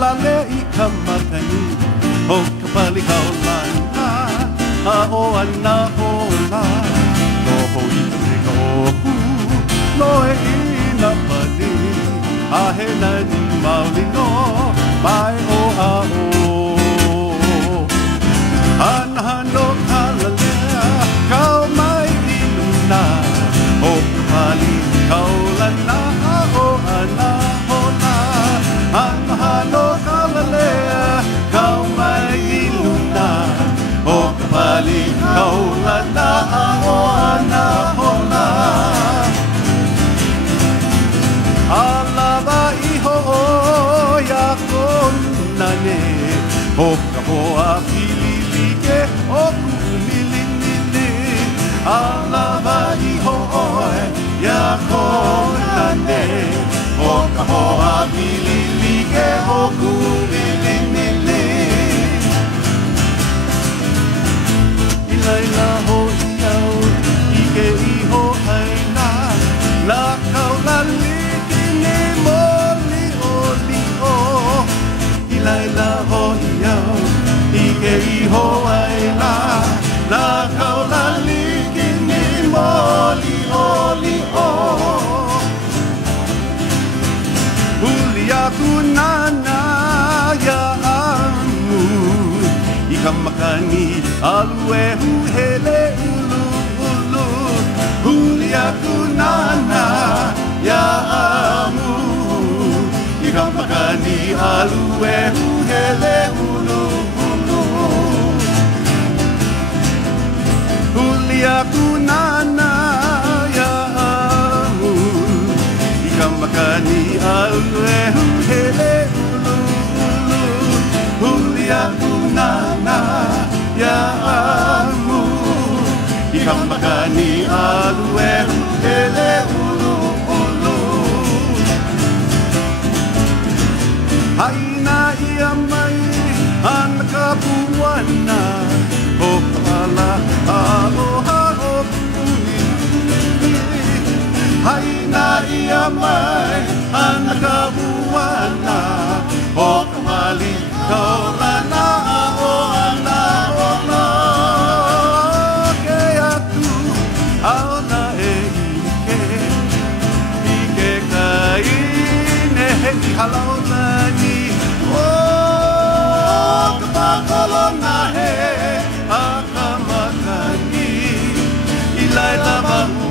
Kalalea I Kamauu, o ka pali kaulana, a o Anahola, noho I te kohu, loe I na pali, a he na ni mauli no, mai o a o. Anahano Kalalea, kau mai I luna, o ka pali kaulana, a o Anahola. Anahano Kalalea, kau mai I luna, o ka pali kaulana, a o Anahola. Alava iho ya konane, o ka hoa pililike o kumililili. Alava iho ya konane, o ka hoa pililike o kumililili. Ilaila ho iau, ike iho aina, la kaulali. Ilaila ho iau, ike iho aila, la kaulali kini moli oli o. Huli aku nana ya amu, ika makani alue huhele ulu ulu. Huli aku nana ya amu, ika makani alue huhele ulu ulu. Huli aku nana ya amu, ika makani alue huhele ulu ulu. Huli aku nana ya amu, ika makani alue huhele ulu ulu. Haina ia mai ana kapuana, o kala aloha o kuni. Haina ia mai ana kapuana, o kamali kaulana o Anahola. Ke atu aona e ike kai ne halaulani. Oh, kapakolona he, akamakani, ilaila mahu.